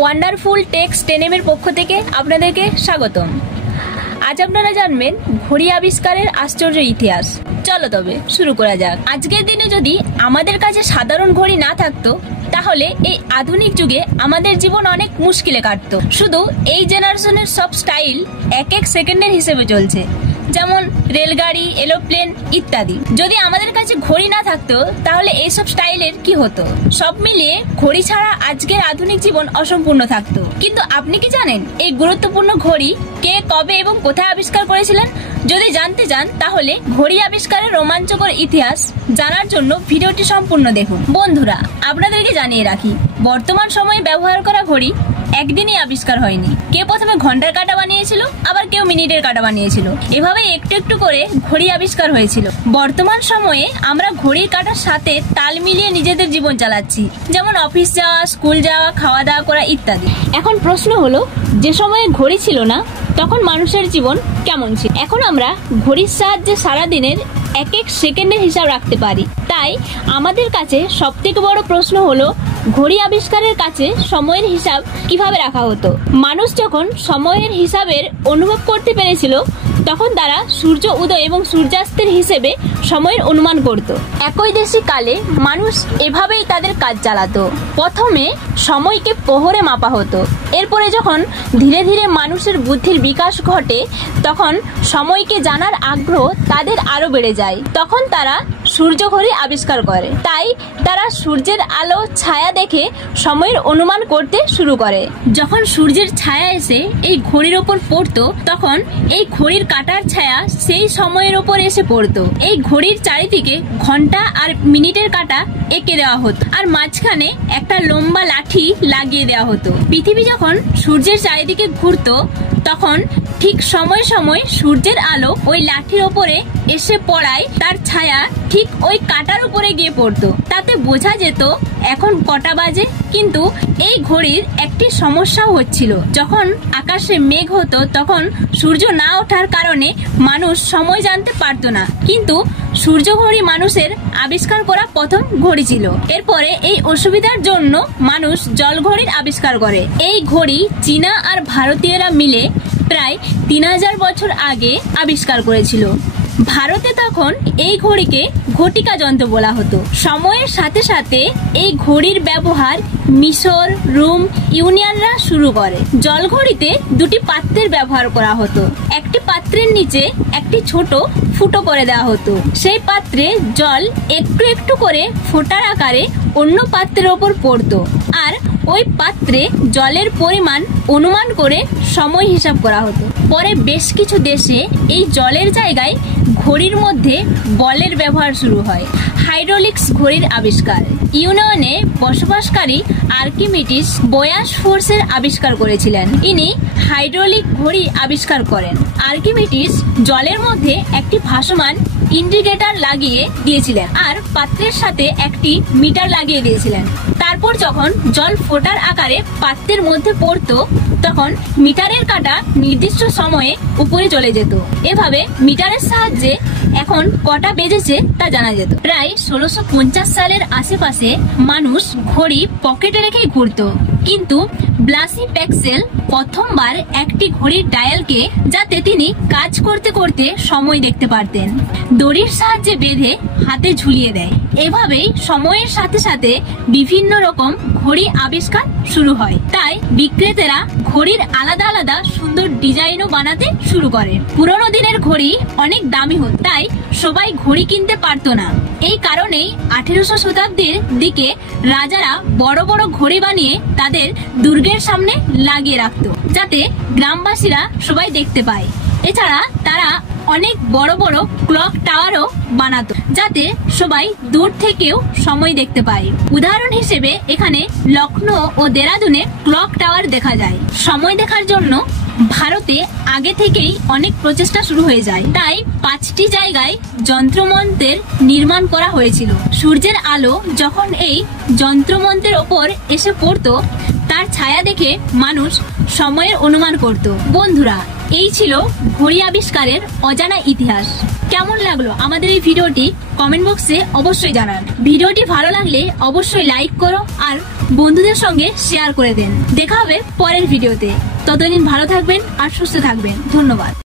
Wonderful text 10M এর পক্ষ থেকে আপনাদেরকে স্বাগতম। আজ আপনারা জানবেন ঘড়ি আবিষ্কারের আশ্চর্য ইতিহাস। চলো তবে শুরু করা যাক। আজকের দিনে যদি আমাদের কাছে সাধারণ ঘড়ি না থাকতো তাহলে এই আধুনিক যুগে আমাদের জীবন অনেক মুশকিলে কাটতো। শুধু এই জেনারেশনের সব স্টাইল এক এক সেকেন্ডের হিসেবে চলছে, যেমন রেলগাড়ি, এরোপ্লেন ইত্যাদি। যদি আমাদের কাছে ঘড়ি না থাকতো তাহলে এইসব স্টাইলের কি হতো? সব মিলিয়ে ঘড়ি ছাড়া আজকের আধুনিক জীবন অসম্পূর্ণ থাকতো। কিন্তু আপনি কি জানেন এই গুরুত্বপূর্ণ ঘড়ি কে, কবে এবং কোথায় আবিষ্কার করেছিলেন? যদি জানতে চান তাহলে ঘড়ি আবিষ্কারের রোমাঞ্চকর ইতিহাস জানার জন্য ভিডিওটি সম্পূর্ণ দেখুন। বন্ধুরা, আপনাদেরকে জানিয়ে রাখি, বর্তমান সময়ে ব্যবহার করা ঘড়ি একদিনই আবিষ্কার হয়নি। কেউ প্রথমে ঘন্টার কাঁটা বানিয়েছিল, আবার কেউ মিনিটের কাঁটা বানিয়েছিল। এভাবে একটু একটু করে ঘড়ি আবিষ্কার হয়েছিল। বর্তমান সময়ে আমরা ঘড়ির কাঁটার সাথে তাল মিলিয়ে নিজেদের জীবন চালাচ্ছি, যেমন অফিস যাওয়া, স্কুল যাওয়া, খাওয়া দাওয়া করা ইত্যাদি। এখন প্রশ্ন হলো, যে সময়ে ঘড়ি ছিল না তখন মানুষের জীবন কেমন ছিল? এখন আমরা ঘড়ির সাহায্যে সারাদিনের এক এক সেকেন্ডের হিসাব রাখতে পারি। তাই আমাদের কাছে সবথেকে বড় প্রশ্ন হলো, ঘড়ি আবিষ্কারের কাছে সময়ের হিসাব কিভাবে রাখা হতো? মানুষ যখন সময়ের হিসাবের অনুভব করতে পেরেছিল তখন তারা সূর্য উদয় এবং সূর্যাস্তের হিসেবে সময়ের অনুমান করত। একই দেশে কালে মানুষ এভাবেই তাদের কাজ চালাতো। প্রথমে সময়কে প্রহরে মাপা হতো। এরপরে যখন ধীরে ধীরে মানুষের বুদ্ধির বিকাশ ঘটে তখন সময়কে জানার আগ্রহ তাদের আরো বেড়ে যায়। তখন তারা সূর্য ঘড়ি আবিষ্কার করে। তাই তারা সূর্যের আলো ছায়া দেখে সময়ের অনুমান করতে শুরু করে। যখন সূর্যের ছায়া এসে এই ঘড়ির ওপর পড়তো তখন এই ঘড়ির কাঁটার ছায়া সেই সময়ের ওপর এসে পড়তো। এই ঘড়ির চারিদিকে ঘন্টা আর মিনিটের কাঁটা এঁকে দেওয়া হতো আর মাঝখানে একটা লম্বা লাঠি লাগিয়ে দেওয়া হতো। পৃথিবী যখন সূর্যের চারিদিকে ঘুরতো তখন ঠিক সময় সময় সূর্যের আলো ওই লাঠির ওপরে এসে পড়ায় তার ছায়া ঠিক ওই কাঁটার উপরে গিয়ে পড়তো। তাতে বোঝা যেত এখন কটা বাজে। কিন্তু এই ঘড়ির একটি সমস্যাও হচ্ছিল। যখন আকাশে মেঘ হতো তখন সূর্য না ওঠার কারণে মানুষ সময় জানতে পারতো না। কিন্তু সূর্য ঘড়ি মানুষের আবিষ্কার করা প্রথম ঘড়ি ছিল। এরপরে এই অসুবিধার জন্য মানুষ জল ঘড়ির আবিষ্কার করে। এই ঘড়ি চীনা আর ভারতীয়রা মিলে প্রায় 3000 বছর আগে আবিষ্কার করেছিল। ভারতে তখন এই ঘড়িকে ঘটিকা যন্ত্র বলা হতো। সময়ের সাথে সাথে এই ঘড়ির ব্যবহার মিশর, রোম, ইউনানিরা শুরু করে। জল ঘড়িতে দুটি পাত্রের ব্যবহার করা হতো। একটি পাত্রের নিচে একটি ছোট ফুটো করে দেওয়া হতো। সেই পাত্রে জল একটু একটু করে ফোঁটার আকারে অন্য পাত্রের ওপর পড়তো আর ওই পাত্রে জলের পরিমাণ অনুমান করে সময় হিসাব করা হতো। পরে বেশ কিছু দেশে এই জলের জায়গায় ঘড়ির মধ্যে বলের ব্যবহার শুরু হয়। হাইড্রোলিক্স ঘড়ির আবিষ্কার। ইউনিয়নে বসবাসকারী আর্কিমিডিস বয়াস ফোর্সের আবিষ্কার করেছিলেন। ইনি হাইড্রোলিক ঘড়ি আবিষ্কার করেন। আর্কিমিডিস জলের মধ্যে একটি ভাসমান ইন্ডিকেটর লাগিয়ে দিয়েছিলেন আর পাত্রের সাথে একটি মিটার লাগিয়ে দিয়েছিলেন। তারপর যখন জল ফোঁটার আকারে পাত্রের মধ্যে পড়তো তখন মিটারের কাঁটা নির্দিষ্ট সময়ে উপরে চলে যেত। এভাবে মিটারের সাহায্যে এখন কটা বেজেছে তা জানা যেত। প্রায় 1650 সালের আশেপাশে মানুষ ঘড়ি পকেটে রেখেই ঘুরতো। কিন্তু ব্লাসি প্যাক্সেল প্রথমবার একটি ঘড়ির ডায়ালকে, যাতে তিনি কাজ করতে করতে সময় দেখতে পারতেন, দড়ির সাহায্যে বেঁধে হাতে ঝুলিয়ে দেয়। এভাবেই সময়ের সাথে সাথে বিভিন্ন রকম ঘড়ি আবিষ্কার শুরু হয়। তাই বিক্রেতারা ঘড়ির আলাদা আলাদা সুন্দর ডিজাইনও বানাতে শুরু করে। পুরোনো দিনের ঘড়ি অনেক দামি হতো, তাই সবাই ঘড়ি কিনতে পারতো না। এই কারণেই 1800 শতাব্দীর দিকে রাজারা বড় বড় ঘড়ি বানিয়ে তাদের দুর্গের সামনে লাগিয়ে রাখতো, যাতে গ্রামবাসীরা সবাই দেখতে পায়। এছাড়া তারা অনেক বড় বড় ক্লক টাওয়ারও বানাতো, যাতে সবাই দূর থেকেও সময় দেখতে পায়। উদাহরণ হিসেবে এখানে লখনৌ ও দেরাদুনে ক্লক টাওয়ার দেখা যায়। সময় দেখার জন্য ভারতে আগে থেকেই অনেক প্রচেষ্টা শুরু হয়ে যায়। তাই 5টি জায়গায় যন্ত্রমন্ত্রের নির্মাণ করা হয়েছিল। সূর্যের আলো যখন এই যন্ত্রমন্ত্রের ওপর এসে পড়তো তার ছায়া দেখে মানুষ সময়ের অনুমান করত। বন্ধুরা, এই ছিল ঘড়ি আবিষ্কারের অজানা ইতিহাস। কেমন লাগলো আমাদের এই ভিডিওটি কমেন্ট বক্সে অবশ্যই জানান। ভিডিওটি ভালো লাগলে অবশ্যই লাইক করো আর বন্ধুদের সঙ্গে শেয়ার করে দেন। দেখা হবে পরের ভিডিওতে। ততদিন ভালো থাকবেন আর সুস্থ থাকবেন। ধন্যবাদ।